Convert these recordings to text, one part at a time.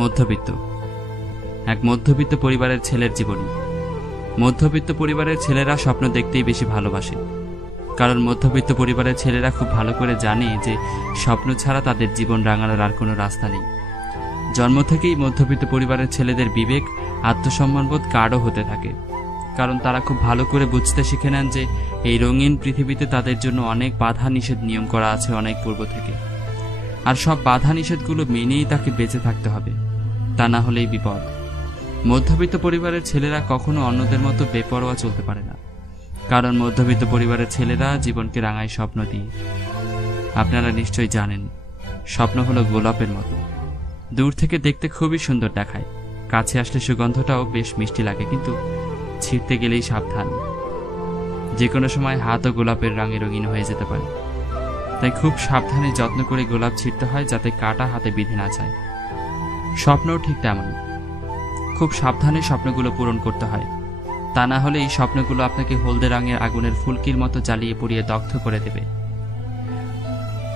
মধ্যবিত্ত। এক মধ্যবিত্ত পরিবারের ছেলের জীবনী। মধ্যবিত্ত পরিবারের ছেলেরা স্বপ্ন দেখতেই বেশি ভালোবাসে, কারণ মধ্যবিত্ত পরিবারের ছেলেরা খুব ভালো করে জানে যে স্বপ্ন ছাড়া তাদের জীবন রাঙানোর আর কোনো রাস্তা নেই। জন্ম থেকেই মধ্যবিত্ত পরিবারের ছেলেদের বিবেক, আত্মসম্মানবোধ গাঢ় হতে থাকে, কারণ তারা খুব ভালো করে বুঝতে শিখে নেন যে এই রঙিন পৃথিবীতে তাদের জন্য অনেক বাধা নিষেধ নিয়ম করা আছে অনেক পূর্ব থেকে, আর সব বাধা নিষেধগুলো মেনেই তাকে বেঁচে থাকতে হবে, তা না হলেই বিপদ। মধ্যবিত্ত পরিবারের ছেলেরা কখনো অন্যদের মতো বেপরোয়া চলতে পারে না, কারণ মধ্যবিত্ত পরিবারের ছেলেরা জীবনকে রাঙায় স্বপ্ন দিয়ে। আপনারা নিশ্চয়ই জানেন, স্বপ্ন হলো গোলাপের মতো, দূর থেকে দেখতে খুবই সুন্দর দেখায়, কাছে আসলে সুগন্ধটাও বেশ মিষ্টি লাগে, কিন্তু ছিঁড়তে গেলেই সাবধান, যে কোনো সময় হাতও গোলাপের রঙে রঙিন হয়ে যেতে পারে। তাই খুব সাবধানে যত্ন করে গোলাপ ছিঁড়তে হয়, যাতে কাটা হাতে বিঁধে না যায়। স্বপ্নও ঠিক তেমন, খুব সাবধানে স্বপ্নগুলো পূরণ করতে হয়, তা না হলে এই স্বপ্নগুলো আপনাকে হলদে রঙের আগুনের ফুলকির মতো জ্বালিয়ে পুড়িয়ে দগ্ধ করে দেবে।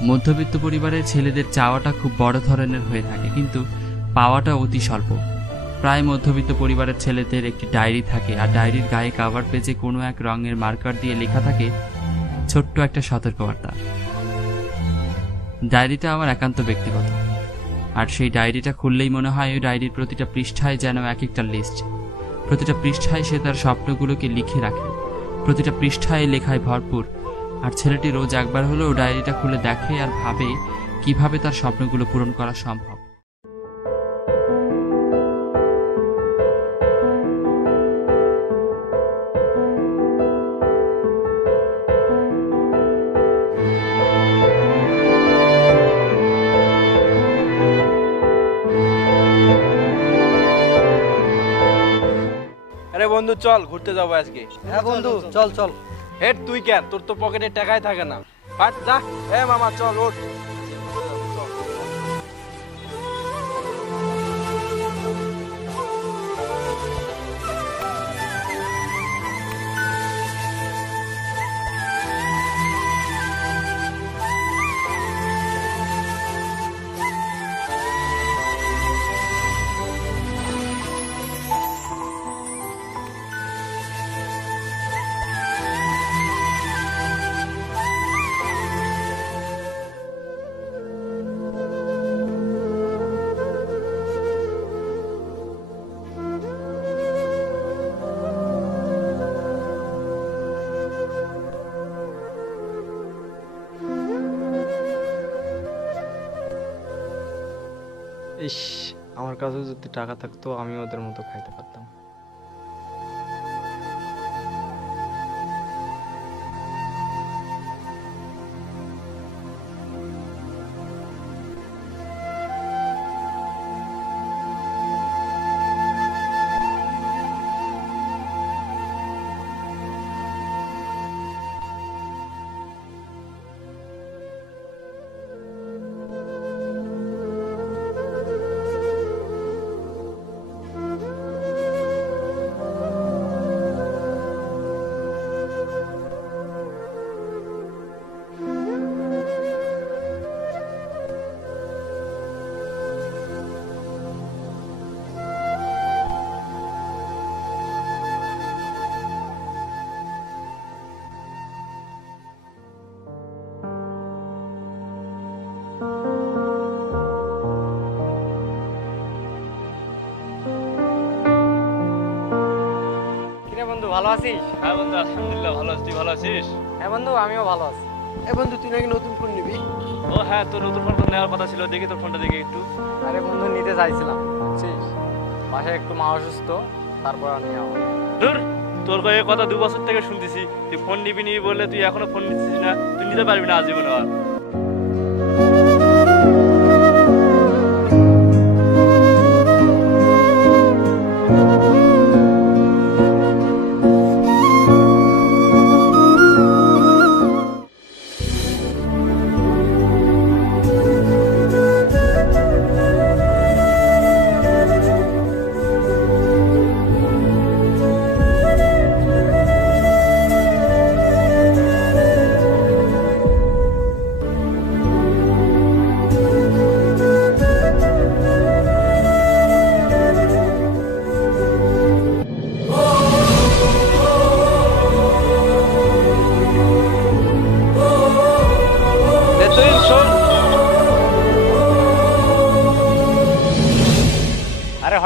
মধ্যবিত্ত পরিবারের ছেলেদের চাওয়াটা খুব বড় ধরনের হয়ে থাকে, কিন্তু পাওয়াটা অতি স্বল্প। প্রায় মধ্যবিত্ত পরিবারের ছেলেদের একটি ডায়েরি থাকে, আর ডায়েরির গায়ে কাভার পেজে কোনো এক রঙের মার্কার দিয়ে লেখা থাকে ছোট্ট একটা সতর্কবার্তা। ডায়েরিটা আমার একান্ত ব্যক্তিগত, আর সেই ডায়েরিটা খুললেই মনে হয় ওই ডায়েরির প্রতিটা পৃষ্ঠায় যেন এক একটা লিস্ট। প্রতিটা পৃষ্ঠায় সে তার স্বপ্নগুলোকে লিখে রাখে, প্রতিটা পৃষ্ঠায় লেখায় ভরপুর। আর ছেলেটি রোজ একবার হলেও ডায়েরিটা খুলে দেখে আর ভাবে কিভাবে তার স্বপ্নগুলো পূরণ করা সম্ভব। আরে বন্ধু, চল ঘুরতে যাবো আজকে। হ্যাঁ বন্ধু, চল চল। হেট, তুই কেন? তোর তো পকেটে টাকাই থাকে না। হাট যা। এ মামা, চল ওঠ। ইস, আমার কাছে যদি টাকা থাকতো আমি ওদের মতো খাইতে পারতাম। বন্ধু, ভালো আছিস? হ্যাঁ বন্ধু, আলহামদুলিল্লাহ ভালো আছি। তুই ভালো আছিস? হ্যাঁ বন্ধু, আমিও ভালো আছি। বন্ধু, তুই নাকি নতুন ফোন নিবি? ও হ্যাঁ, তোর নতুন ফোন নেওয়ার কথা ছিল। দেখি তোর ফোনটা, দেখি একটু। আরে বন্ধু, নিতে চাইছিলাম, বুঝছিস, বাসায় একটু মা অসুস্থ, তারপর আমি ধুর, তোর কয়ে কথা 2 বছর থেকে শুনতেছি। তুই ফোন নিবি বলে তুই এখনো ফোন নিচ্ছিস না। তুই নিতে পারবি না আজীবনে আর।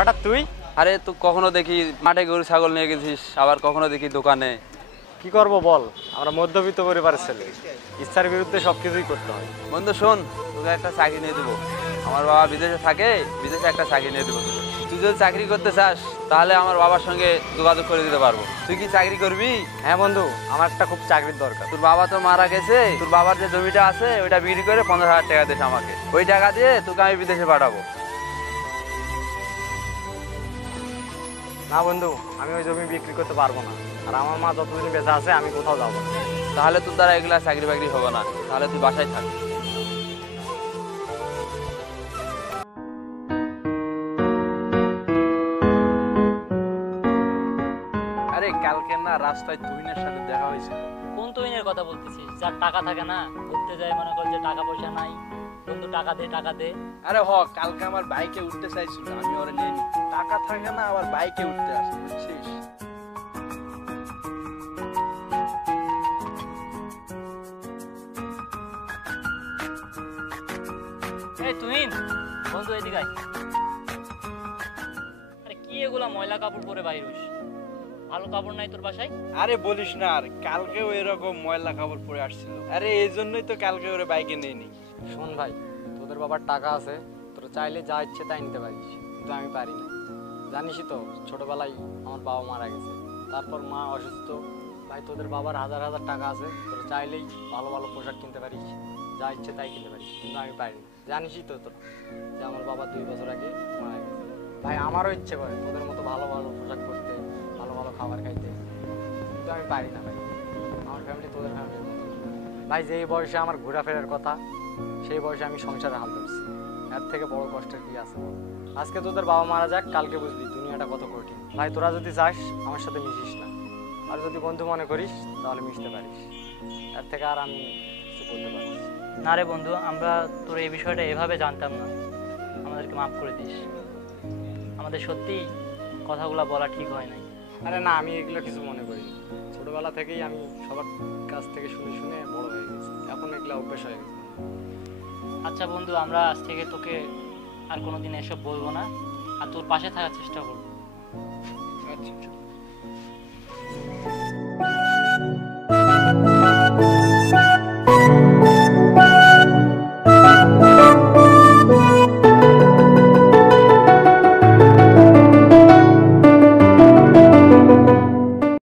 হঠাৎ তুই? আরে তো কখনো দেখি মাঠে গরু ছাগল নিয়ে গেছিস, আবার কখনো দেখি দোকানে। কি করব বল, আমরা মধ্যবিত্ত পরিবারের ছেলে, ইচ্ছার বিরুদ্ধে সবকিছুই করতে হয়। বন্ধু শোন, তোকে একটা চাকরি নিয়ে দেবো। আমার বাবা বিদেশে থাকে, বিদেশে একটা চাকরি নিয়ে দেবো তোকে। তুই যদি চাকরি করতে চাস তাহলে আমার বাবার সঙ্গে যোগাযোগ করে দিতে পারবো। তুই কি চাকরি করবি? হ্যাঁ বন্ধু, আমার একটা খুব চাকরির দরকার। তোর বাবা তো মারা গেছে, তোর বাবার যে জমিটা আছে ওইটা বিক্রি করে 50,000 টাকা দিস আমাকে। ওই টাকা দিয়ে তোকে আমি বিদেশে পাঠাবো। না বন্ধু, আমি ওই জমি বিক্রি করতে পারবো না, আর আমার মা যতদিন বেঁচে আছে আমি কোথাও যাবো না। তাহলে তোর দ্বারা এগুলা চাকরি বাকরি হবে না, তাহলে তুই বাসায় থাক। আরে কালকে না রাস্তায় তুহিনের সাথে দেখা হয়েছিল। কোন তুহিনের কথা বলতেছিস? যার টাকা থাকে না, ঘুরতে যায় মনে কর যে টাকা পয়সা নাই, বন্ধু টাকা দে টাকা দে। আরে কালকে আমার বাইকে উঠতে চাইছিল, আমি ওরে নিয়ে নি। টাকা থাকে না আবার বাইকে উঠতে আসে, বুঝছিস? এই তুহিন, বন্ধু এদিকে আয়। আরে কি এগুলা ময়লা কাপড় পরে বাইর হইস? ভালো কাপড় নাই তোর বাসায়? আরে বলিস না, আর কালকেও এরকম ময়লা কাপড় পরে আসছিল। আরে এই জন্যই তো কালকে ওরে বাইকে নিয়ে নি। শোন ভাই, তোদের বাবার টাকা আছে, তোরা চাইলে যা ইচ্ছে তাই নিতে পারিস, কিন্তু আমি পারি না। জানিসই তো ছোটবেলায় আমার বাবা মারা গেছে, তারপর মা অসুস্থ। ভাই তোদের বাবার হাজার হাজার টাকা আছে, তোরা চাইলেই ভালো ভালো পোশাক কিনতে পারিস, যা ইচ্ছে তাই কিনতে পারিস, কিন্তু আমি পারি না। জানিসই তো তোরা যে আমার বাবা 2 বছর আগে মারা গেছে। ভাই আমারও ইচ্ছে করে তোদের মতো ভালো ভালো পোশাক পরতে, ভালো ভালো খাবার খাইতে, কিন্তু আমি পারি না ভাই। আমার ফ্যামিলি তোদের ফ্যামিলির মতো না। ভাই যেই বয়সে আমার ঘোরাফেরার কথা, সেই বয়সে আমি সংসারে হাল ধরছি। এর থেকে বড় কষ্টের কি আছে? আজকে তোদের বাবা মারা যাক, কালকে বুঝবি দুনিয়াটা কত কঠিন। ভাই তোরা যদি চাস আমার সাথে মিশিস না, আর যদি বন্ধু মনে করিস তাহলে মিশতে পারিস। এর থেকে আর আমি কিছু করতে পারি না। না রে বন্ধু, আমরা তোর এই বিষয়টা এভাবে জানতাম না, আমাদেরকে মাফ করে দিস। আমাদের সত্যি কথাগুলো বলা ঠিক হয় নাই। আরে না, আমি এগুলো কিছু মনে করি না। ছোটবেলা থেকেই আমি সবার কাছ থেকে শুনে শুনে বড় হয়ে গেছি, এখন এগুলো অভ্যাস হয়ে গেছে। আচ্ছা বন্ধু, আমরা আজ থেকে তোকে আর কোনোদিন এসব বলবো না, আর তোর পাশে থাকার চেষ্টা করবো। আচ্ছা।